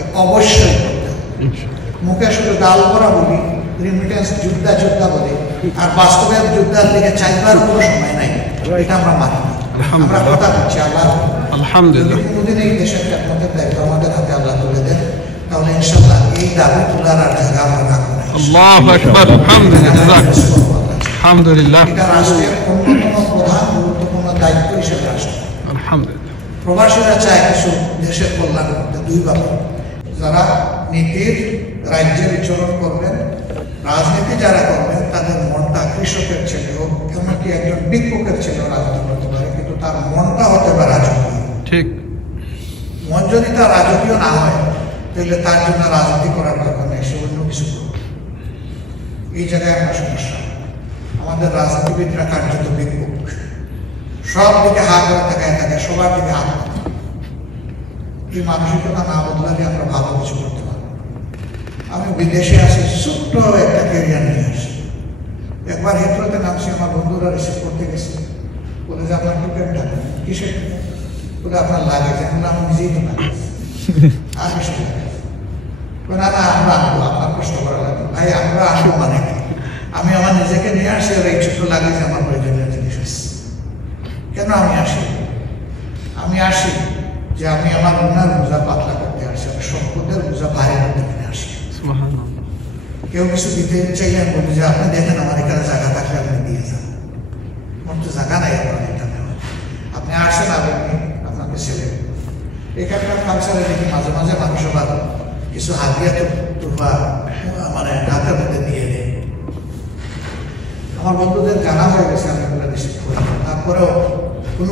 আপনাকে অবশ্যই করতে হবে। মুখে শুধু গাল করা বলি, রিমিটেন্স যোদ্ধা বলি, আর বাস্তবের যোদ্ধার দিকে চাইবার কোনো সময় নাই, এটা আমরা মানি না। আমরা কথা দিচ্ছি আল্লাহ আলহামদুলিল্লাহ কোনোদিন এই দেশের খেদমতের দায়িত্ব আমাদের হাতে আল্লাহ তুলে দেন, তাহলে ইনশাআল্লাহ এই দাবি তোলার আর জায়গা আমরা রাখবো না। আল্লাহু আকবার, আলহামদুলিল্লাহ আলহামদুলিল্লাহ। এটা রাষ্ট্রের অন্যতম প্রধান গুরুত্বপূর্ণ দায়িত্ব হিসেবে আসে। আলহামদুলিল্লাহ। প্রবাসীরা চায় কিছু দেশের কল্যাণ করতে দুইভাবে, যারা নীতির রাজ্যে বিচরণ করবেন, রাজনীতি যারা করবেন তাদের মনটা কৃষকের ছেলে হোক, এমনকি একজন ভিক্ষুকের ছেলেও রাজনীতি করতে পারে, কিন্তু তার মনটা হতে পারে রাজকীয়। ঠিক, মন যদি তার রাজকীয় না হয় তাহলে তার জন্য রাজনীতি করার দরকার নেই, সে অন্য কিছু করবে। এই জায়গায় একটা সমস্যা, আমাদের রাজনীতিবিদরা কার্যত ভিক্ষুক, সব দিকে হাত করে থাকে, সবার দিকে হাত। এই মানসিকতা না বদলালে আমরা ভালো কিছু করতে পারবো। আমি বিদেশে আসি, ছোট্ট একটা ক্যারিয়ার নিয়ে আসি। একবার হেথ্রোতে নামছি, আমার বন্ধুরা রিসিভ করতে গেছে, বলে যে আপনার টিকেটটা কিসের টিকেট, বলে আপনার লাগেজ। এখন আমি নিজেই তো লাগেজ, আর কিছু লাগেজ না, আমরা আনবো, আপনার কষ্ট করা লাগবে ভাই, আমরা আসবো মানে কি? আমি আমার নিজেকে নিয়ে আসি, আর এই ছোট্ট লাগেজ আমার প্রয়োজনীয় জিনিস হচ্ছে। কেন আমি আসি যে আমি আমার গুনার বোঝা পাতলা করতে আসি, আমি সম্পদের বোঝা ভারী করতে কিনে আসি। কেউ কিছু দিতে চাইলে আমি বলি যে আপনি দেখেন আমার এখানে জায়গা থাকলে আপনি দিয়ে যান, আমার তো জায়গা নাই আপনার এটা নেওয়া, আপনি আসেন আপনি আপনাকে ছেলে। এখানকার কালচারে দেখি মাঝে মাঝে মানুষ আবার কিছু হাতিয়া তুফা মানে হাতের মধ্যে দিয়ে দেয়। আমার বন্ধুদের জানা হয়ে গেছে, আমি এগুলো রিসিভ করি, তারপরেও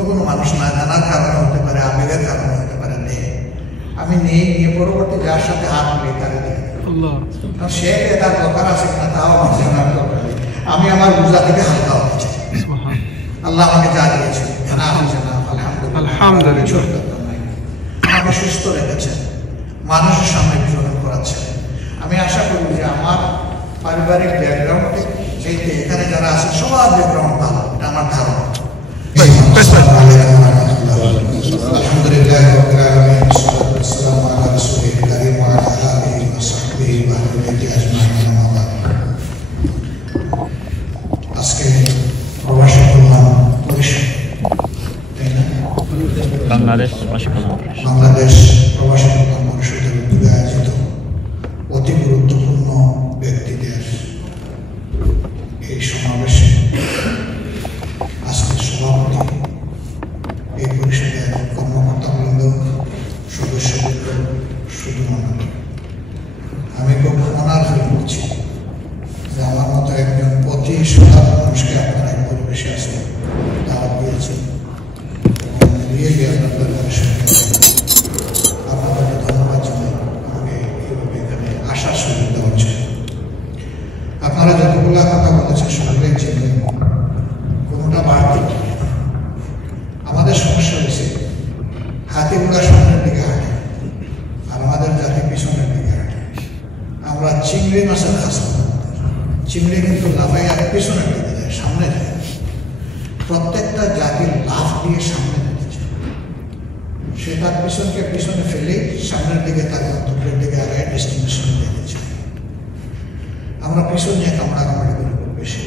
কোনো মানুষ না জানার কারণে হতে পারে, আবেগের কারণে হতে পারে, আমি নিয়ে পরবর্তী যার সাথে হাত মিলিয়ে তাকে দিয়ে সে তার দরকার আছে কিনা তাও আমার জানার দরকার নেই। আমি আমার বোঝা থেকে হালকা হতে চাই। আল্লাহ আমাকে যা দিয়েছে আলহামদুলিল্লাহ, আমাকে সুস্থ রেখেছেন, মানুষের সামনে বিচরণ করাচ্ছেন। আমি আশা করি যে আমার পারিবারিক ব্যাকগ্রাউন্ড থেকে সেইতে এখানে যারা আছে সবার ব্যাকগ্রাউন্ড ভালো, এটা আমার ধারণা। আজকে প্রবাসী কল্যাণ পরিষদ, বাংলাদেশ প্রবাসী কল্যাণ পরিষদের উদ্যোগে আয়োজিত অতি গুরুত্বপূর্ণ ব্যক্তিদের এই সমাবেশে আজকের সভাপতি, এই পরিষদের কর্মকর্তাবৃন্দ, সদস্যবৃন্দ, শুধুমাত্র আমি খুব অনার ফিল করছি যে আমার মতো একজন অতি সাধারণ মানুষকে আপনারা এই পরিবেশে আসে দাওয়াত দিয়েছেন। আপনাদেরকে ধন্যবাদ জানাই আমাকে এইভাবে এখানে আসার সুযোগ দেওয়ার জন্য। আপনারা যতগুলো কথা বলেছেন সকলেই চিনলেন, কোনোটা বাড়তি। আমাদের সমস্যা হয়েছে হাতিগুলা সামনের দিকে হাঁটে আর আমাদের জাতি পিছনের দিকে হাঁটে। আমরা চিংড়ি মাছের খাসা, চিংড়ি কিন্তু লাফাই আর পিছনের দিকে যায়, সামনে যায়। প্রত্যেকটা জাতির লাফ দিয়ে সামনে যেতে চায়, সে তার পিছনকে পিছনে ফেলেই সামনের দিকে তার গন্তব্যের দিকে আগে ডেস্টিনেশনে যেতে চায়। আমরা পিছন নিয়ে কামড়াকামড়ি করে খুব বেশি,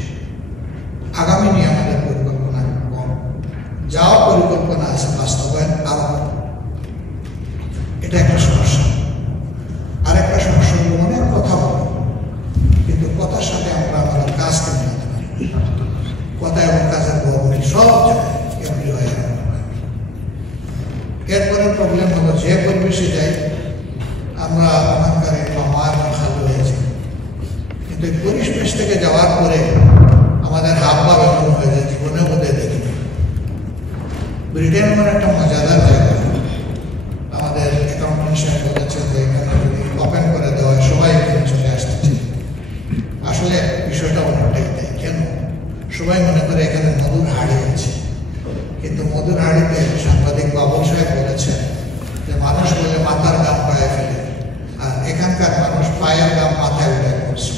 আগামী নিয়ে আমাদের পরিকল্পনা কম, যাও পরিকল্পনা আছে বাস্তবায়ন আরো। এটা একটা সমস্যা। আরেকটা সমস্যা হলো অনেক কথা বলে, কিন্তু কথার সাথে আমরা আমাদের কাজকে মেলাতে পারি। কথা এবং কাজের গভর্নমেন্ট সব জায়গায় এমনি হয়ে গেল। এরপরে প্রবলেম হলো যে পরিবেশে যাই আমরা ওখানকার মামা এবং খালু হয়েছি, কিন্তু এই পরিবেশ থেকে যাওয়ার পরে আমাদের হাব ভাব এমন হয়ে যায় জীবনে বোধহয় দেখি। ব্রিটেন আমার একটা মজাদার জায়গা। আমাদের অ্যাকাউন্টেন্ট সাহেব বলেছেন যে এখানে যদি ওপেন করে দেওয়া হয় সবাই এখানে চলে আসতেছে। আসলে বিষয়টা অনেকটাই তাই। কেন? সবাই মনে করে এখানে মধুর হাড়ি আছে, কিন্তু মধুর হাড়িতে সাংবাদিক বাবুল সাহেব বলেছেন যে মানুষ বলে মাথার দাম পায়ে ফেলে, আর এখানকার মানুষ পায়ের দাম মাথায় উঠে করছে।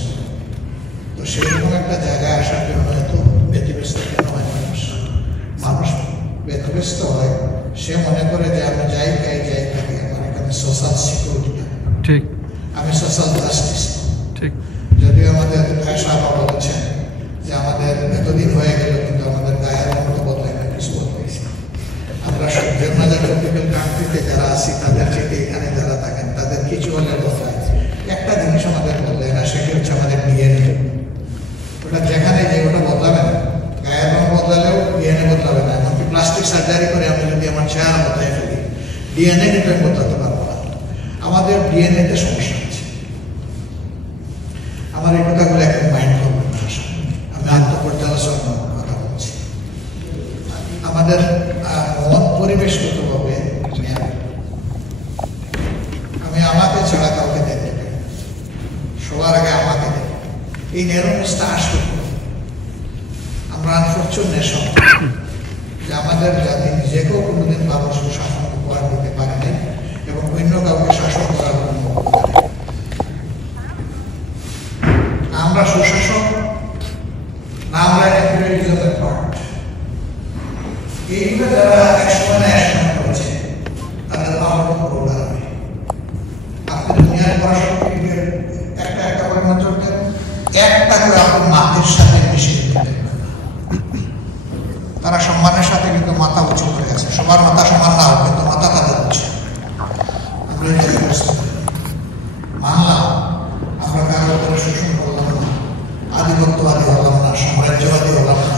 তো সেরকম একটা জায়গায় আসার জন্য এত ব্যতিব্যস্ত কেন হয়? মানুষ ব্যতিব্যস্ত হয়, সে মনে ঠিক, আমি সোশ্যাল জাস্টিস। ঠিক। যদিও আমাদের ভাই সাহেব বলেছেন যে আমাদের এতদিন হয়ে গেল কিন্তু আমাদের গায়ের মতো বদলায় না, কিছু বদলাইছে। আমরা সূর্যের মাঝে ট্রপিক্যাল কান্ট্রিতে যারা আছি তাদের থেকে এখানে যারা থাকেন তাদের কিছু হলে বদলায়। একটা জিনিস আমাদের বদলায় না, সেটি হচ্ছে আমাদের ডিএনএ। ওটা যেখানে যে ওটা বদলাবে না, গায়ের রং বদলালেও ডিএনএ বদলাবে না। এমনকি প্লাস্টিক সার্জারি করে আমি যদি আমার চেহারা বদলাই ফেলি, ডিএনএ কিন্তু আমি বদলাতে পারবো না। আমাদের ডিএনএতে সমস্যা আছে। আমার এই কথাগুলো এখন মাইন্ড করবেন না, আমি আত্মপর্যালোচনার কথা বলছি। আমাদের মত পরিবেশগতভাবে আমি আমাকে ছাড়া কাউকে দেখতে পাই, সবার আগে আমাকে দেখি। এই নেরোনেসটা আসবে। আমরা আনফরচুনেশন যে আমাদের জাতি নিজেকেও কোনোদিন ভালো সুশাসন উপহার দিতে পারে নাই এবং অন্য কাউকে শাসন করার জন্য আমরা সুশাসক না, আমরা ফেডারেলিজমের পার্ট। এইগুলো যারা একসময় না একসময় করেছে তাদের আলোচনা করে উদাহরণ। আপনি দুনিয়ায় পড়াশোনা একটা করে মাত্র একটা করে আপনার মাথের সাথে মিশে দিতে, তারা সম্মানের সাথে কিন্তু মাথা উঁচু করে আছে। সবার মাথা সমান না হোক, কিন্তু মাথা তাদের উঁচু। মানলাম আমরা কারোর উপরে শোষণ করলাম না, আধিপত্যবাদী হলাম না, সাম্রাজ্যবাদী হলাম না,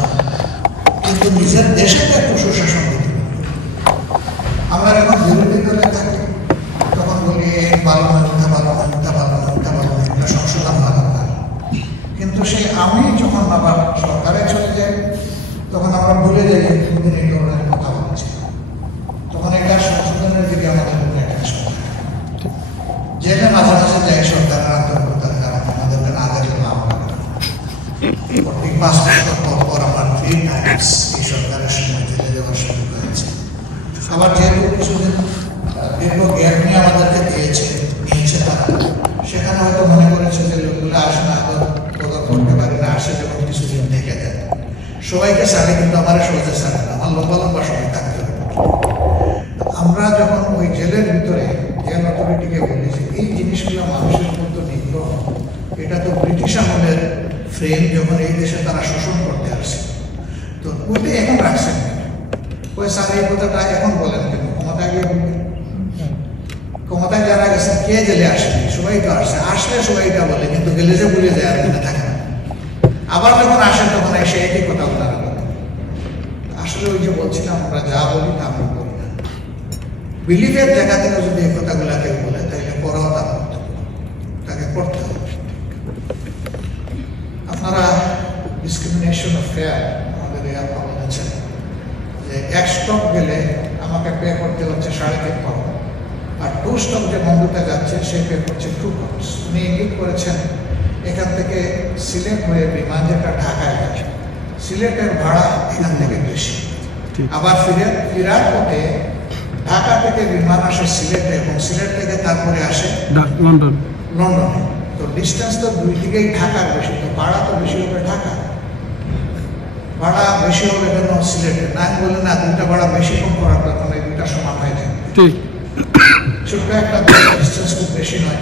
কিন্তু নিজের দেশে তো একটু সুশাসন দিতে পারি। আমরা যখন বিরোধী দলে থাকি তখন বলি ভালো না, মিথ্যা ভালো না, মিথ্যা ভালো না, মিথ্যা ভালো না, এটা সংশোধন হওয়া দরকার। কিন্তু সেই আমি যখন আবার সরকারে চলে যাই তখন আমরা ভুলে যাই যে কোনদিন এই ধরনের কথা বলছি। তখন এটা সংশোধনের দিকে আমাদের মনে একটা সময় যেটা মাঝে মাঝে যাই সরকারের আন্তরিকতার কারণে আমাদেরকে আগে লাভ লাগে। প্রত্যেক 5 বছর পর পর আমার 3 টাইমস এই সরকারের সময় জেলে যাওয়ার সুযোগ হয়েছে। আবার যেহেতু কিছুদিন দীর্ঘ জ্ঞান নিয়ে আমাদেরকে নিয়েছে তারা, সেখানে হয়তো মনে করেছে যে লোকগুলো আসে না, আদর করতে পারে না, আসে যখন কিছুদিন থেকে যায়। সবাইকে ছাড়ে, কিন্তু আমার সহজে ছাড়ে না, আমার লম্বা লম্বা সময় থাকতে হবে। আমরা যখন ওই জেলের ভিতরে জেল অথরিটিকে বলি যে এই জিনিসগুলো মানুষের মতো নিগ্রহ, এটা তো ব্রিটিশ আমলের ফ্রেম, যখন এই দেশে তারা শোষণ করতে আসছে, তো ওইটাই এখন রাখছেন। ওই স্যার এই কথাটা এখন বলেন কেন? ক্ষমতায় গিয়ে বলবেন। ক্ষমতায় যারা গেছেন কে জেলে আসেনি? সবাই তো আসছে, আসলে সবাই এটা বলে, কিন্তু গেলে যে ভুলে যায় আর মনে থাকে না। আবার যখন আসেন তখন এসে একই কথা ওনারা বলেন। আসলে ওই যে বলছিলাম, আমরা যা বলি তা আমরা বলি না। বিলিফের জায়গা থেকে যদি এই কথাগুলা কেউ বলে তাহলে পড়াও তা করতে হবে, তাকে পড়তে হবে। আপনারা ডিসক্রিমিনেশন অফ ফেয়ার আমাদের আপা বলেছেন যে 1 স্টপ গেলে আমাকে পে করতে হচ্ছে 3.5 পাউন্ড, আর 2 স্টপ যে বন্ধুতে যাচ্ছে সে পে করছে 2 পাউন্ড। উনি ইঙ্গিত করেছেন এখান থেকে সিলেট হয়ে বিমান যেটা ঢাকায় গেছে, সিলেটের ভাড়া এখান থেকে বেশি। আবার ফেরার পথে ঢাকা থেকে বিমান আসে সিলেটে এবং সিলেট থেকে তারপরে আসে লন্ডনে। তো ডিস্টেন্স তো দুই দিকেই ঢাকার বেশি, তো ভাড়া তো বেশি হবে ঢাকা। ভাড়া বেশি হবে কেন সিলেটে? না বলে না, দুইটা ভাড়া বেশি কম করার দরকার নেই, দুইটা সমান হয়ে যায়। ছোট্ট একটা ডিস্টেন্স খুব বেশি নয়,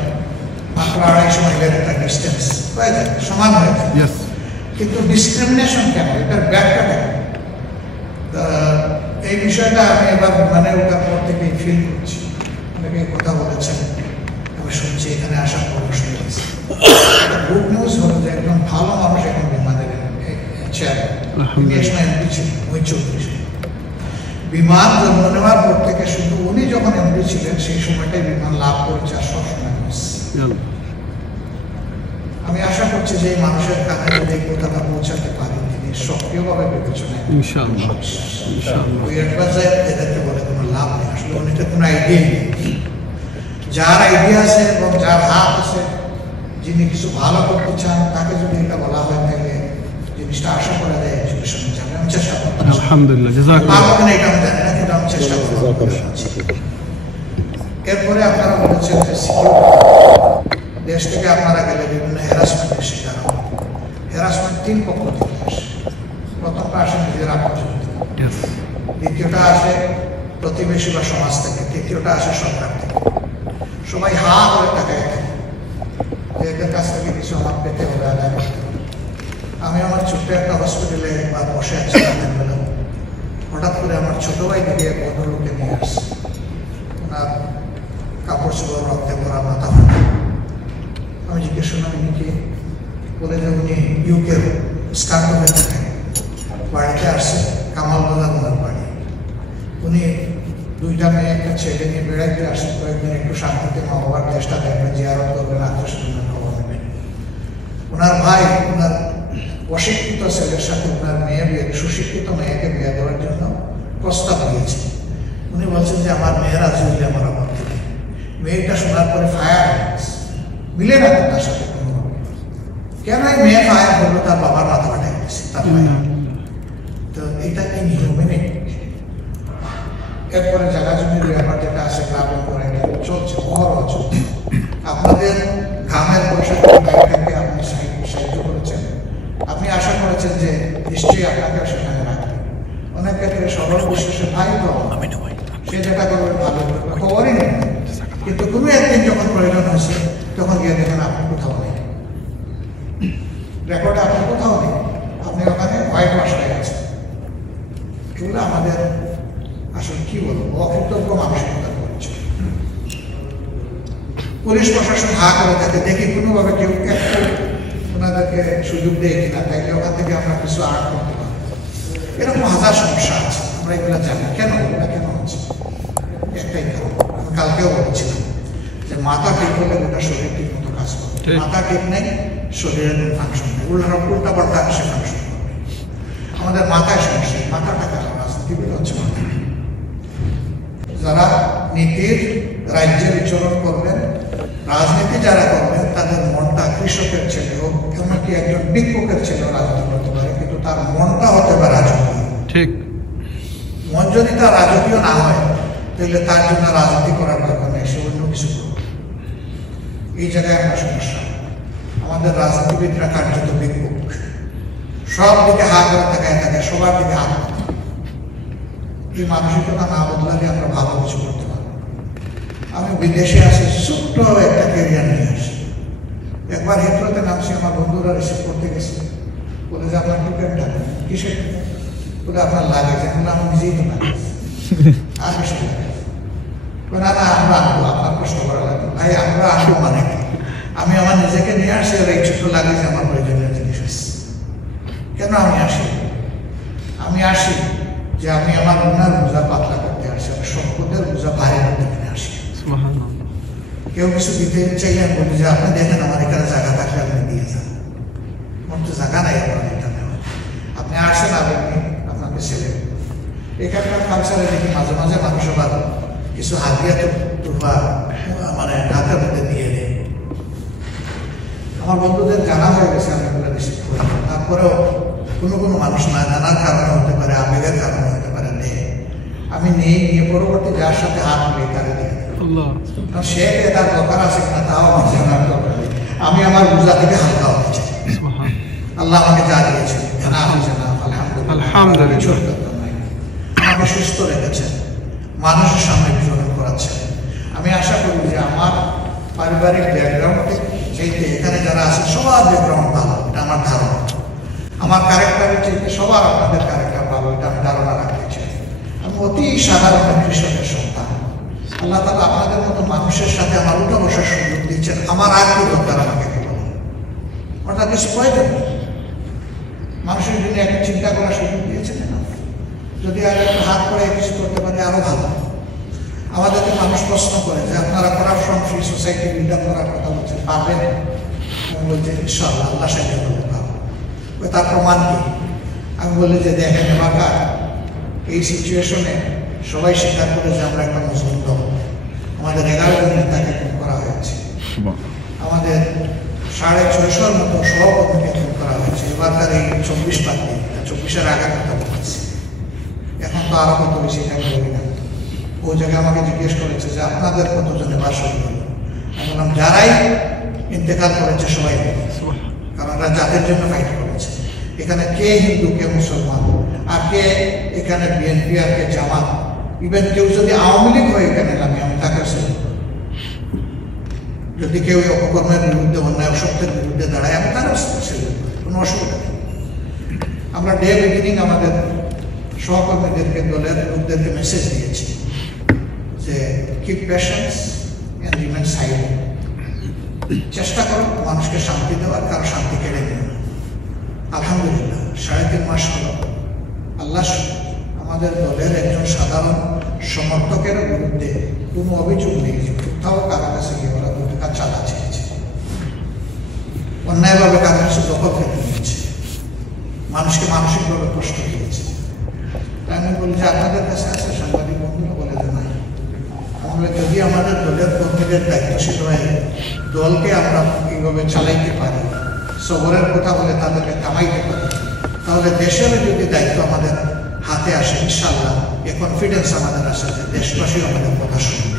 মাত্র 250 মাইলের একটা ডিস্টেন্স হয়ে যায়, সমান হয়ে যায়। কিন্তু ডিসক্রিমিনেশন কেন? এটার ব্যাখ্যা কেন? এই বিষয়টা আমি এবার মানে ওটার পর থেকেই ফিল করছি। অনেকে কথা বলেছেন, আমি শুনছি, এখানে আসার পর শুনেছি। গুড নিউজ হলো যে একজন ভালো মানুষ এখন বিমানের চেয়ারম্যান এমপি ছিলেন, ওই 34 বিমান জন্ম নেওয়ার পর থেকে শুধু উনি যখন এমপি ছিলেন সেই সময়টাই বিমান লাভ করেছে, আর সবসময় আমি আশা করছি যে এই মানুষের কাছে যদি এই কথাটা পৌঁছাতে পারি, তিনি সক্রিয়ভাবে বিবেচনায় ওই অ্যাডভাইজার এদেরকে বলে কোনো লাভ নেই। আসলে উনি তো কোনো আইডিয়াই নেই। যার আইডিয়া আছে এবং যার হাত আছে, যিনি কিছু ভালো করতে চান, তাকে যদি এটা বলা হয় তাহলে জিনিসটা আশা করা যায় এডুকেশনে যাবে। আমি চেষ্টা করবো, আলহামদুলিল্লাহ। জাযাকাল্লাহ। এটা আমি জানি না, কিন্তু আমি চেষ্টা করবো। এরপরে আপনারা বলেছেন যে দেশ থেকে আপনারা গেলে বিভিন্ন হ্যারাসমেন্টের শিকার হবে। হ্যারাসমেন্ট 3 পক্ষ থেকে আসে। প্রথমটা আসে নিজের আপত্তি, দ্বিতীয়টা আসে প্রতিবেশী বা সমাজ থেকে, তৃতীয়টা আসে সরকার থেকে। সবাই হা করে তাকায় থাকে যে এদের কাছ থেকে কিছু আমার পেতে হবে, আদায় করতে হবে। আমি আমার ছোট্ট একটা হসপিটালে একবার বসে আছি রাতের বেলা, হঠাৎ করে আমার ছোট ভাই দিকে ভদ্রলোককে নিয়ে আসছে। ওনার কাপড় চোপড় রক্তে ভরা, মাথা ফাটা। আমি জিজ্ঞেস করলাম উনি কি? বলে যে উনি ইউকের স্কার্টে থাকেন, বাড়িতে আসছে কামাল বাজার ওনার বাড়ি। উনি দুইটা মেয়ে একটা ছেলে নিয়ে বেড়াইতে আসছেন, কয়েকদিন একটু শান্তিতে মা বাবার দেশটা দেখবেন, জিয়ারত করবেন, আত্মীয় স্বজনের খবর নেবেন। ওনার ভাই ওনার অশিক্ষিত ছেলের সাথে ওনার মেয়ে বিয়ে, সুশিক্ষিত মেয়েকে বিয়ে দেওয়ার জন্য প্রস্তাব দিয়েছে। উনি বলছেন যে আমার মেয়ের রাজি হইলে আমার আমার থেকে। মেয়েটা শোনার পরে ফায়ার মিলে না তার সাথে কোনোভাবে। কেন এই মেয়ে ফায়ার করলো? তার বাবার মাথা ফাটাই গেছে তার ভাই। তো এটা ইনহিউম্যান। এরপরে জায়গা জমির ব্যাপার যেটা আছে গ্রামের পরে এটা চলছে, অহরহ চলছে। আপনাদের গ্রামের পয়সা থেকে আপনি সাহায্য করেছেন, আপনি আশা করেছেন যে নিশ্চয়ই আপনাকে সেখানে রাখবেন। অনেক ক্ষেত্রে সরল বিশেষে ভাই তো সে যেটা করবে ভালো করবে, খবরই নেই। কিন্তু কোনো একদিন যখন প্রয়োজন হয়েছে তখন গিয়ে দেখেন আপনি কোথাও নেই, রেকর্ডে আপনি কোথাও নেই, আপনি ওখানে হোয়াইট ওয়াশ হয়ে গেছেন। এগুলো আমাদের আসলে কি বলবো, অকৃতজ্ঞ মানসিকতা করছে। পুলিশ প্রশাসন হা করে থাকে, দেখি কোনোভাবে কেউ একটু ওনাদেরকে সুযোগ দেয় কিনা, তাইলে ওখান থেকে আমরা কিছু আর্ট করতে পারি। এরকম হাজার সমস্যা আছে, আমরা এগুলো জানি। কেন এগুলো কেন হচ্ছে? একটাই কারণ, আমি কালকেও বলেছিলাম যে মাথা ঠিক হলে গোটা শরীর ঠিক মতো কাজ করবে। মাথা ঠিক নেই, শরীরের ফাংশন নেই, উল্টা পাল্টা সে ফাংশন করবে। আমাদের মাথায় সমস্যা, মাথাটাকে রাজনীতিবিদ হচ্ছে মাথা। যারা নীতির রাজ্যে বিচরণ করবেন, রাজনীতি যারা করবেন, তাদের মনটা কৃষকের ছেলে হোক, এমনকি একজন ভিক্ষুকের ছেলেও রাজনীতি করতে পারে, কিন্তু তার মনটা হতে পারে রাজকীয়। ঠিক, মন যদি তার রাজকীয় না হয় তাহলে তার জন্য রাজনীতি করার দরকার নেই, সে অন্য কিছু করবে। এই জায়গায় একটা সমস্যা। আমাদের রাজনীতিবিদরা কার্যত ভিক্ষুক, সব দিকে হাত করে তাকায় থাকে, সবার দিকে হাত। এই মানসিকতা না বদলালে আমরা ভালো কিছু করতে পারবো। আমি বিদেশে আসি, ছোট্ট একটা ক্যারিয়ার নিয়ে আসি। একবার হেত্রতে নামছি, আমার বন্ধুরা রিসিভ করতে গেছে, বলে যে আপনার টিকেটটা কিসের? বলে আপনার লাগে, যেমন আমি নিজেই তো লাগে আর বেশি লাগে না, না আমরা আনবো, আপনার প্রশ্ন করা লাগবে। ভাই আমরা আনবো মানে কি? আমি আমার নিজেকে নিয়ে আসি, আর এই ছোট্ট লাগে যে আমার প্রয়োজনীয় জিনিস হচ্ছে। কেন আমি আসি? আমি আসি যে আমি আমার গুনার বোঝা পাতলা করতে আসি, আমি সম্পদের বোঝা ভারী করতে কিনে আসি। কেউ কিছু দিতে চাইলে আমি বলি যে আপনি দেখেন আমার এখানে জায়গা থাকলে আপনি দিয়ে যান, আমার তো জায়গা নাই আপনার এটা নেওয়া, আপনি আসেন আপনি আপনাকে ছেলে। এখানকার কালচারে দেখি মাঝে মাঝে মানুষ আবার কিছু হাতিয়া তোফা মানে হাতের মধ্যে দিয়ে দেয়। আমার বন্ধুদের জানা হয়ে গেছে, আমি এগুলো রিসিভ করি। তারপরেও কোনো মানুষ না জানার কারণে হতে পারে, আবেগের কারণে হতে পারে, নেই। আমি নিয়ে পরবর্তী যার সাথে হাত মিলিয়ে তাকে দিয়ে সে তার দরকার আছে কিনা তাও আমার জানার দরকার নেই। আমি আমার বোঝা থেকে হালকা হতে চাই। আল্লাহ আমাকে যা দিয়েছে আলহামদুলিল্লাহ, আমাকে সুস্থ রেখেছেন, মানুষের সামনে বিচরণ করাচ্ছেন। আমি আশা করি যে আমার পারিবারিক ব্যাকগ্রাউন্ড চাইতে এখানে যারা আছে সবার ব্যাকগ্রাউন্ড ভালো, এটা আমার ধারণা। আমার ক্যারেক্টারের চাইতে সবার আপনাদের ক্যারেক্টার ভালো, এটা আমি ধারণা রাখতে চাই। আমি অতি সাধারণ কৃষকের সন্তান। আল্লাহ তাআলা আপনাদের মতো মানুষের সাথে আমার উঠা বসার সুযোগ দিচ্ছেন। আমার আর কি দরকার আমাকে কি বলেন? অর্থাৎ কিছু প্রয়োজন নেই। মানুষের জন্য একটা চিন্তা করার সুযোগ দিয়েছেন না? যদি আর একটু হাত করে কিছু করতে পারে আরো ভালো। আমাদেরকে মানুষ প্রশ্ন করে যে আপনারা corruption free society build up করার কথা বলছেন, পারবেন? আমি বলছি ইনশাআল্লাহ, আল্লাহ সাহায্য করতে পারবো। তার প্রমাণ কি? আমি বলি যে দেখেন এলাকার এই সিচুয়েশনে সবাই স্বীকার করে যে আমরা একটা মুসলিম দল। আমাদের 11 জন নেতাকে খুন করা হয়েছে, আমাদের 650 মতো সহকর্মীকে খুন করা হয়েছে। এবারকার এই 24 বাদ দিন, 24-এর আগের কথা বলছি, এখন তো আরো কত বেশি এটা আমি বলি না। ও জায়গায় আমাকে জিজ্ঞেস করেছে যে আপনাদের কতজনে বাস হল? আমি বললাম যারাই ইন্তেকাল করেছে সবাই, কারণ ওরা জাতির জন্য ফাইট করেছে। এখানে কে হিন্দু, কে মুসলমান, আর কে এখানে বিএনপি, আর কে জামাত, ইভেন কেউ যদি আওয়ামী লীগ হয়ে এখানে নামে আমি তাকে যদি কেউ অপকর্মের বিরুদ্ধে, অন্যায় অসত্যের বিরুদ্ধে দাঁড়ায়, আমি তারও কোনো অসুবিধা নেই। আমরা ডে বিগিনিং আমাদের সহকর্মীদেরকে, দলের লোকদেরকে মেসেজ দিয়েছি যে keep patience and remain silent. চেষ্টা করো মানুষকে শান্তি দেওয়ার, কারো শান্তি কেড়ে দিও না। আলহামদুলিল্লাহ 3.5 মাস হল আল্লাহ আমাদের দলের একজন সাধারণ সমর্থকের বিরুদ্ধে কোনো অভিযোগ নেই যে কোথাও কারো কাছে গিয়ে ওরা 2 টাকা চাঁদা চেয়েছে, অন্যায়ভাবে কারো কাছে দখল কেটে নিয়েছে, মানুষকে মানসিকভাবে কষ্ট দিয়েছে। তাই আমি বলি যে আপনাদের কাছে আছে, সাংবাদিক বন্ধুরা বলে যে নাই। আমরা যদি আমাদের দলের কর্মীদের দায়িত্বশীল হয়ে দলকে আমরা এইভাবে চালাইতে পারি, সবরের কথা বলে তাদেরকে কামাইতে পারি, তাহলে দেশেরও যদি দায়িত্ব আমাদের হাতে আসে, ইনশাআল্লাহ এ কনফিডেন্স আমাদের আসে যে দেশবাসী আমাদের কথা শুনবে।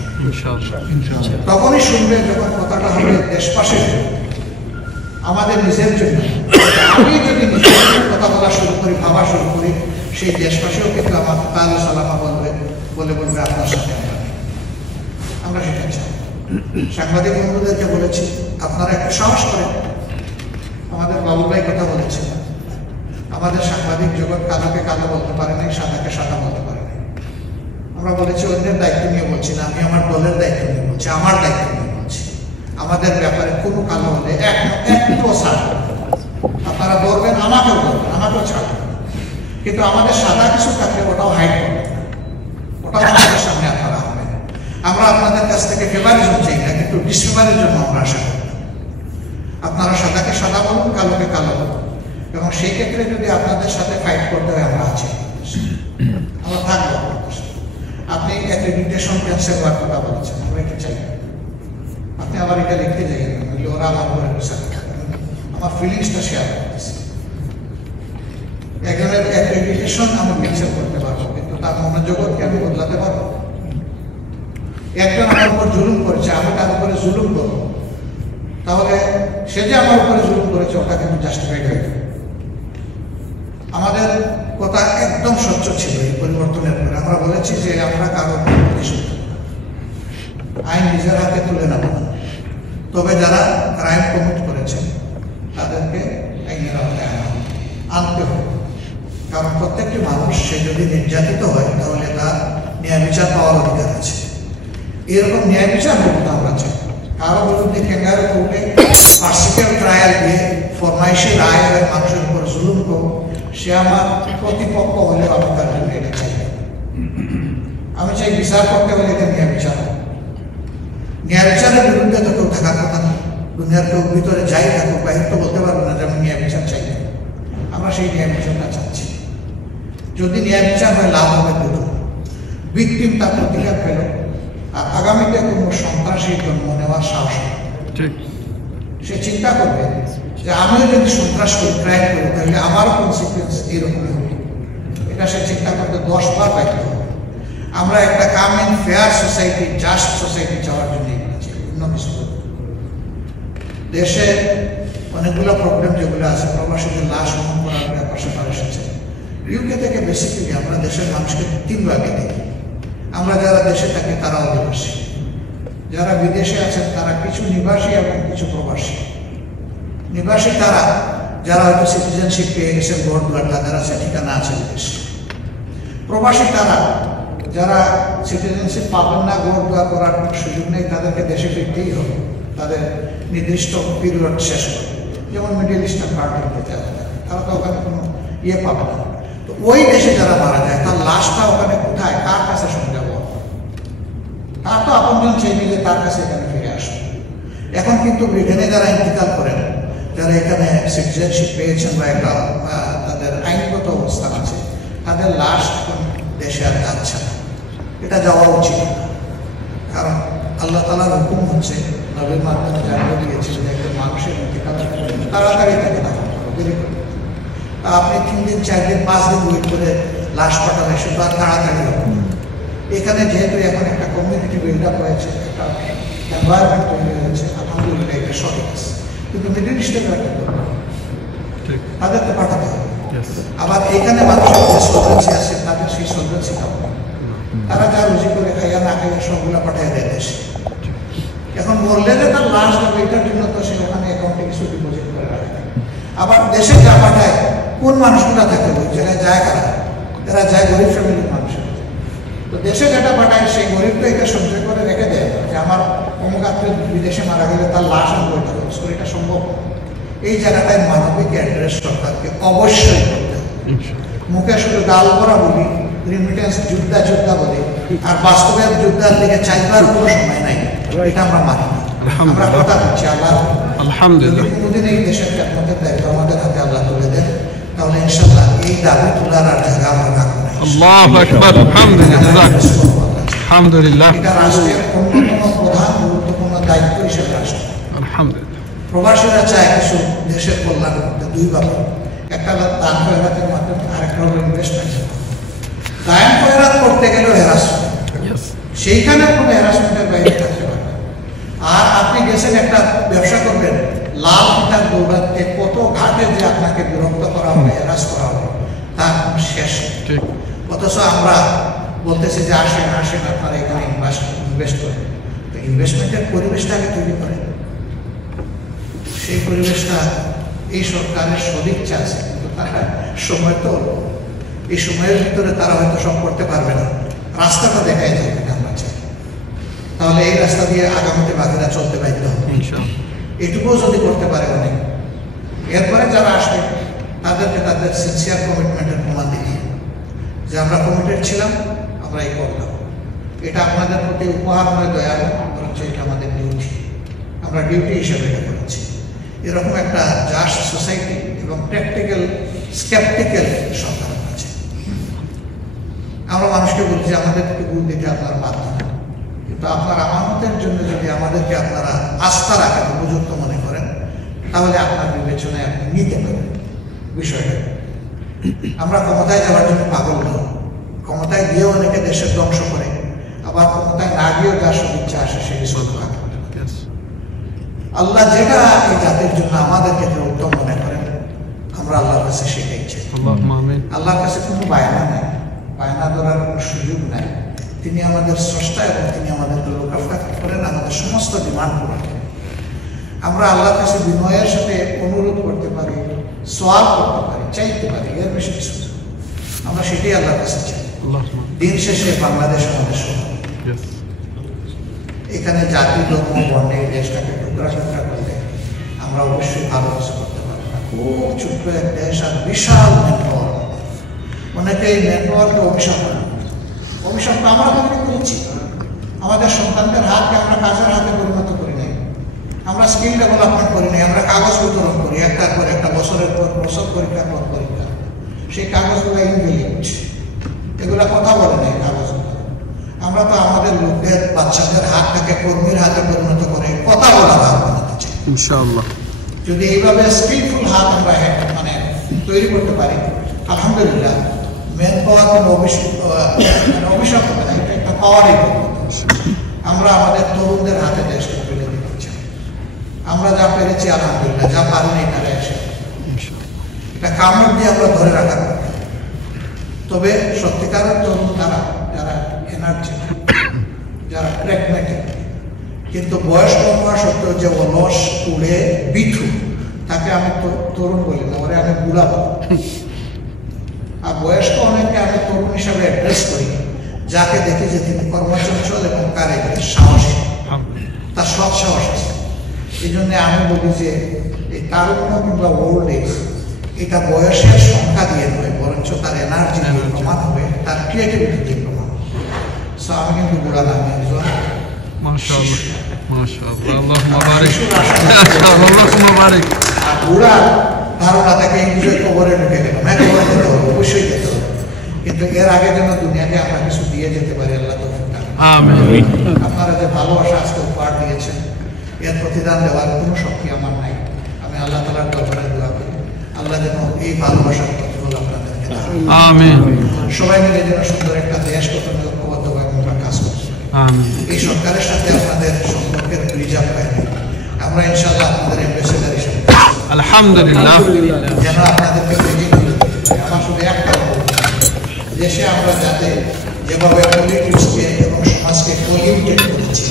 তখনই শুনবে যখন কথাটা হবে দেশবাসীর জন্য, আমাদের নিজের জন্য। আমি যদি নিজের কথা বলা শুরু করি, ভাবা শুরু করি, সেই দেশবাসীও কিন্তু আমার কালো সালামা বলবে, বলবে আপনার সাথে আমরা সেটা চাই। সাংবাদিক বন্ধুদেরকে বলেছি আপনারা একটু সাহস করেন। আমাদের বাবুল ভাই কথা বলেছেন, আমাদের সাংবাদিক জগৎ কালোকে কালো বলতে পারে নাই, সাদাকে সাদা বলতে পারে নাই। আমরা বলেছি অন্যের দায়িত্ব নিয়ে বলছি না, আমি আমার দলের দায়িত্ব নিয়ে বলছি, আমার দায়িত্ব নিয়ে বলছি। আমাদের ব্যাপারে কোনো কালো হলে একটুও ছাড়, আপনারা বলবেন, আমাকেও বলবেন, আমাকেও ছাড়বেন, কিন্তু আমাদের সাদা কিছু থাকলে ওটাও হাইড করবেন, ওটাও আমাদের সামনে আপনারা আনবেন। আমরা আপনাদের কাছ থেকে ফেভারিজম চাই না, কিন্তু ডিসফেভারের জন্য আমরা আশা করি। আপনারা সাদাকে সাদা বলুন, কালোকে কালো বলুন, এবং সেই ক্ষেত্রে যদি আপনাদের সাথে ফাইট করতে হয় আমরা আছি, আমরা থাকবো আপনাদের সাথে। আপনি অ্যাক্রেডিটেশন ক্যান্সেল হওয়ার কথা বলেছেন, আমরা এটা চাই। আপনি আবার এটা লিখতে যাই না, ওরা আমার ঘরে বসে আমার ফিলিংসটা শেয়ার করতেছে। একজনের অ্যাক্রেডিটেশন আমি ক্যান্সেল করতে পারবো, কিন্তু তার মনোজগৎকে আমি বদলাতে পারবো। একজন আমার উপর জুলুম করেছে, আমি তার উপরে জুলুম করবো, তাহলে সে যে আমার উপরে জুলুম করেছে ওটা কিন্তু জাস্টিফাইড হয়ে যাবে। আমাদের কথা একদম স্বচ্ছ ছিল এই পরিবর্তনের পরে। আমরা বলেছি যে আমরা কারোর প্রতিশোধ আইন নিজের হাতে তুলে নেব না, তবে যারা ক্রাইম কমিট করেছেন তাদেরকে আইনের আওতায় আনতে হবে। কারণ প্রত্যেকটি মানুষ সে যদি নির্যাতিত হয় তাহলে তার ন্যায় বিচার পাওয়ার অধিকার আছে। এরকম ন্যায় বিচার হোক আমরা চাই। কারো বিরুদ্ধে ক্যাঙ্গারু কোর্টে পার্সিক্যাল ট্রায়াল দিয়ে ফরমাইশি রায় হয়ে মানুষের উপর জুলুম করুক, সে আমার প্রতিপক্ষ হলেও আমি তার জন্য এটা চাই। আমি চাই বিচার করতে হলে এটা ন্যায় বিচার হোক। ন্যায় বিচারের বিরুদ্ধে তো কেউ থাকার কথা না। দুনিয়ার কেউ ভিতরে যাই থাকুক, বাইরে তো বলতে পারবো না যে আমি ন্যায় বিচার চাই না। আমরা সেই ন্যায় বিচারটা চাচ্ছি। যদি ন্যায় বিচার হয় লাভ হবে দুটো, ভিকটিম তার প্রতিকার পেল, আর আগামীতে কোনো সন্ত্রাসী জন্ম নেওয়ার সাহস হবে। সে চিন্তা করবে যে আমিও যদি সন্ত্রাস করি, ক্রাইম করি, তাহলে আমারও কনসিকুয়েন্স এইরকমই হবে। এটা সে চিন্তা করতে 10 বার বাইতে হবে। আমরা একটা come in fair society, just society চাওয়ার জন্য এগিয়েছি, অন্য কিছু। দেশে অনেকগুলো প্রবলেম যেগুলো আছে, প্রবাসীদের লাশ গ্রহণ করার ব্যাপার স্যাপার এসেছে। ইউকে থেকে বেসিক্যালি আমরা দেশের মানুষকে 3 ভাগে দেখি। আমরা যারা দেশে থাকি তারা অধিবাসী, যারা বিদেশে আছেন তারা কিছু নিবাসী এবং কিছু প্রবাসী। নিবাসী তারা যারা হয়তো সিটিজেনশিপ পেয়ে গেছেন, ভোট দুয়ার তাদের আছে, ঠিকানা আছে বিদেশে। প্রবাসী তারা যারা সিটিজেনশিপ পাবেন না, ভোট দুয়ার করার কোনো সুযোগ নেই, তাদেরকে দেশে ফিরতেই হবে তাদের নির্দিষ্ট পিরিয়ড শেষ করে। যেমন মিডল ইস্টার্ন কান্ট্রিতে যারা তারা তো ওখানে কোনো ইয়ে পাবে না। তো ওই দেশে যারা মারা যায় তার লাশটা ওখানে কোথায়, কার কাছে সংযোগ? তার তো আপনজন চাইবে যে তার কাছে এখানে ফিরে আসবে। এখন কিন্তু ব্রিটেনে যারা ইন্তিকাল করেন, যারা এখানে সিটিজেনশিপ পেয়েছেন বা একটা তাদের আইনগত অবস্থান আছে, তাদের লাশ এখন দেশে আর যাচ্ছে না। এটা যাওয়া উচিত, কারণ আল্লাহ তাআলার হুকুম হচ্ছে, নবীর মাধ্যমে জানিয়ে দিয়েছিল যে একজন মানুষের ইন্তিকাল তাড়াতাড়ি তাকে দাফন করো, দেরি করো। আপনি 3 দিন 4 দিন 5 দিন ওয়েট করে লাশ পাঠালে সেটা আর তাড়াতাড়ি হবে। এখানে যেহেতু এখন একটা কমিউনিটি বিল্ড আপ হয়েছে, একটা এনভায়রনমেন্ট তৈরি হয়েছে, আলহামদুলিল্লাহ এটা সঠিক আছে। কিন্তু মিডল ইস্টের তাদেরকে পাঠাতে হবে। আবার এখানে মানুষের যে সলভেন্সি আছে তাদের সেই সলভেন্সি হবে। তারা যা রুজি করে খাইয়া না খাইয়া সবগুলো পাঠিয়ে দেয় দেশে। এখন বললে যে তার লাশ দেবে, এটার জন্য তো সে ওখানে অ্যাকাউন্টে কিছু ডিপোজিট করে রাখে। আবার দেশে যা পাঠায় কোন মানুষগুলা থাকে ওই জায়গায় যায় কারা? এরা যায় গরিব ফ্যামিলির মানুষের। তো দেশে যেটা পাঠায় সেই গরিব তো এটা সহ্য করে রেখে দেয় যে আমার অমুক আত্মীয় বিদেশে মারা গেলে তার লাশ আমি বইটা খরচ করি, এটা সম্ভব। এই জায়গাটায় মানবিক অ্যাড্রেস সরকারকে অবশ্যই করতে হবে। মুখে শুধু গাল করা বলি, রিমিটেন্স যোদ্ধা যোদ্ধা বলি, আর বাস্তবের যোদ্ধার দিকে চাইবার কোনো সময় নাই, এটা আমরা মানি না। আমরা কথা দিচ্ছি আল্লাহ আলহামদুলিল্লাহ কোনোদিন এই দেশের খেদমতের দায়িত্ব আমাদের হাতে আল্লাহ তুলে দেন, তাহলে ইনশাআল্লাহ এই দাবি তোলার আর জায়গা আমরা রাখবো না। আল্লাহু আকবার, আলহামদুলিল্লাহ আলহামদুলিল্লাহ। এটা রাষ্ট্রের অন্যতম প্রধান গুরুত্বপূর্ণ দায়িত্ব হিসেবে আসে। আলহামদুলিল্লাহ। প্রবাসীরা চায় কিছু দেশের কল্যাণ করতে দুইভাবে, একটা হলো দান খয়রাতের মাধ্যমে, আরেকটা হলো ইনভেস্টমেন্ট। দান খয়রাত করতে গেলেও হ্যারাসমেন্ট, সেইখানে কোনো হ্যারাসমেন্টের বাইরে থাকতে পারে। আর আপনি গেছেন একটা ব্যবসা করবেন, লাল ফিতার দৌড়াতে কত ঘাটে যে আপনাকে বিরক্ত করা হবে, হ্যারাস করা হবে, তার শেষ। অথচ আমরা বলতেছি যে আসেন আসেন আপনারা এখানে ইনভেস্ট করেন। তো ইনভেস্টমেন্টের পরিবেশটাকে তৈরি করেন। সেই পরিবেশটা এই সরকারের সদিচ্ছা আছে, কিন্তু তারা সময় তো এই সময়ের ভিতরে তারা হয়তো সব করতে পারবে না। রাস্তাটা দেখাই যাবে আমরা চাই, তাহলে এই রাস্তা দিয়ে আগামীতে বাকিরা চলতে বাধ্য হবে। এটুকুও যদি করতে পারে অনেক, এরপরে যারা আসবে তাদেরকে তাদের সিনসিয়ার কমিটমেন্টের প্রমাণ দিয়ে যে আমরা কমিটেড ছিলাম, আমরা এই করলাম। এটা আপনাদের প্রতি উপহার নয়, দয়া, বরঞ্চ এটা আমাদের ডিউটি। আমরা ডিউটি হিসেবে এটা করেছি। এরকম একটা জাস্ট সোসাইটি এবং প্র্যাকটিক্যাল স্কেপটিক্যাল সরকার আছে। আমরা মানুষকে বলছি আমাদেরকে গুণ দিতে আপনারা বাধ্য না, কিন্তু আপনার আমানতের জন্য যদি আমাদেরকে আপনারা আস্থা রাখেন, উপযুক্ত মনে করেন, তাহলে আপনার বিবেচনায় আপনি নিতে পারেন বিষয়টা। আমরা ক্ষমতায় যাওয়ার জন্য পাগল নই। ক্ষমতায় গিয়েও অনেকে দেশের ধ্বংস করে, আবার ক্ষমতায় না গিয়েও যার সদিচ্ছা আসে সেই সরকার। আল্লাহ যেটা এই জাতির জন্য আমাদেরকে উত্তম মনে করেন, আমরা আল্লাহর কাছে সেটাই চাই। আল্লাহর কাছে কোনো বায়না নাই, বায়না ধরার কোনো সুযোগ নাই। তিনি আমাদের স্রষ্টা এবং তিনি আমাদেরকে লোকাফা করেন, আমাদের সমস্ত ডিমান্ড পূরণ করেন। আমরা আল্লাহর কাছে বিনয়ের সাথে অনুরোধ করতে পারি, সওয়াল করতে পারি, চাইতে পারি, এর বেশি কিছু। আমরা সেটাই আল্লাহর কাছে চাই। দিন শেষে বাংলাদেশ আমাদের সবার। এখানে জাতি ধর্ম বর্ণে এই দেশটাকে টুকরা টুকরা করলে আমরা অবশ্যই ভালো কিছু করতে পারবো না। খুব ছোট্ট এক দেশ আর বিশাল নেটওয়ার্ক। অনেকে এই নেটওয়ার্ককে অভিশাপ করে। অভিশাপটা আমরা তৈরি করেছি। আমাদের সন্তানদের হাতকে আমরা কাজের হাতে পরিণত করি নাই, আমরা স্কিল ডেভেলপমেন্ট করি নাই, আমরা কাগজ বিতরণ করি একটার পর একটা, বছরের পর বছর, পরীক্ষার পর পরীক্ষা। সেই কাগজগুলো ইনভ্যালিড, এগুলো কথা বলে নাই কাগজগুলো। আমরা তো আমাদের লোকদের বাচ্চাদের হাতটাকে কর্মীর হাতে পরিণত করে কথা বলার হাত বানাতে চাই ইনশাআল্লাহ। যদি এইভাবে স্কিলফুল হাত আমরা মানে তৈরি করতে পারি, আলহামদুলিল্লাহ, মেন পাওয়ার কোনো অভিশাপ হবে না, এটা একটা পাওয়ারই। আমরা আমাদের তরুণদের হাতে দেশকে তুলে দিতে চাই। আমরা যা পেরেছি আলহামদুলিল্লাহ, যা পারিনি তারা এসে এটা কামড় দিয়ে আমরা ধরে রাখা। তবে সত্যিকারের তরুণ তারা যারা এনার্জি, যারা প্র্যাগম্যাটিক, কিন্তু বয়স কম হওয়া সত্ত্বেও যে অলস, উড়ে, বিথু, তাকে আমি তরুণ বলি না, ওরে আমি বুড়া বলি। আর বয়স্ক অনেককে আমি তরুণ হিসাবে অ্যাড্রেস করি, যাকে দেখি যে তিনি কর্মচঞ্চল এবং কারিগরি সাহসী, তার সৎ সাহস আছে। এই জন্য আমি বলি যে এই তারুণ্য কিংবা ওল্ড এজ এটা বয়সের সংখ্যা দিয়ে নয়, বরঞ্চ তার এনার্জি দিয়ে প্রমাণ হবে, তার ক্রিয়েটিভিটি দিয়ে প্রমাণ হবে। সো আমি কিন্তু বুড়া না, আমি একজন বুড়া ধারণা তাকে ইঞ্জয় কবরে ঢুকে গেল, কবরে যেতে হবে, অবশ্যই যেতে হবে, কিন্তু এর আগে যেন দুনিয়াকে আমরা কিছু দিয়ে যেতে পারি। আল্লাহ আপনারা যে ভালোবাসা আজকে উপহার দিয়েছেন, এর প্রতিদান দেওয়ার কোনো শক্তি আমার নাই। আমি আল্লাহ তাআলার দরবারে দোয়া করি, আল্লাহ যেন এই ভালোবাসার প্রতিফল আপনাদেরকে দেন। সবাই মিলে যেন সুন্দর একটা দেশ গঠনে ঐক্যবদ্ধভাবে আমরা কাজ করতে পারি। এই সরকারের সাথে আপনাদের সম্পর্কের রিজার্ভ পাইনি, আমরা ইনশাআল্লাহ আপনাদের এম্বাসেডার হিসেবে আলহামদুলিল্লাহ যেন আপনাদেরকে প্রেজেন্ট করে দিই। আমার শুধু একটা দেশে আমরা যাতে যেভাবে পলিটিক্সকে এবং সমাজকে পলিউটেড করেছি,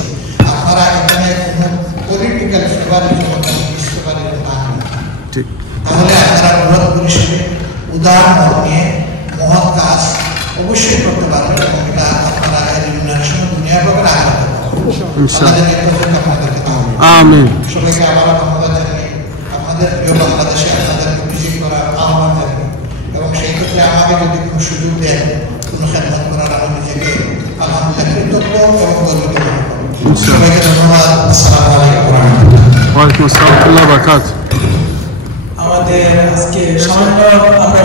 আপনারা আমরা এখানে কোনো পলিটিক্যাল ফেভারের জন্য বুঝতে পারি না। তাহলে আপনারা বৃহৎ পরিসরে উদাহরণ নিয়ে মহৎ কাজ অবশ্যই করতে পারবেন এবং এটা আপনারা উন্নয়নের সময় দুনিয়ার ব্যাপারে আঘাত আমিন। সবাইকে আবার ধন্যবাদ জানাই। আপনাদের প্রিয় বাংলাদেশে আপনাদেরকে ভিজিট করার আহ্বান জানাই এবং সেই ক্ষেত্রে আমাকে যদি কোনো সুযোগ দেন কোনো খেদমত করার, আমি নিজেকে আলহামদুলিল্লাহ কৃতজ্ঞ এবং গর্বিত মনে করি। সবাইকে ধন্যবাদ। আসসালামু আলাইকুম ওয়া রাহমাতুল্লাহ। ওয়ালাইকুম আসসালাম ওয়া রাহমাতুল্লাহি ওয়া বারাকাতুহু। আমাদের আজকে সামান্য আমরা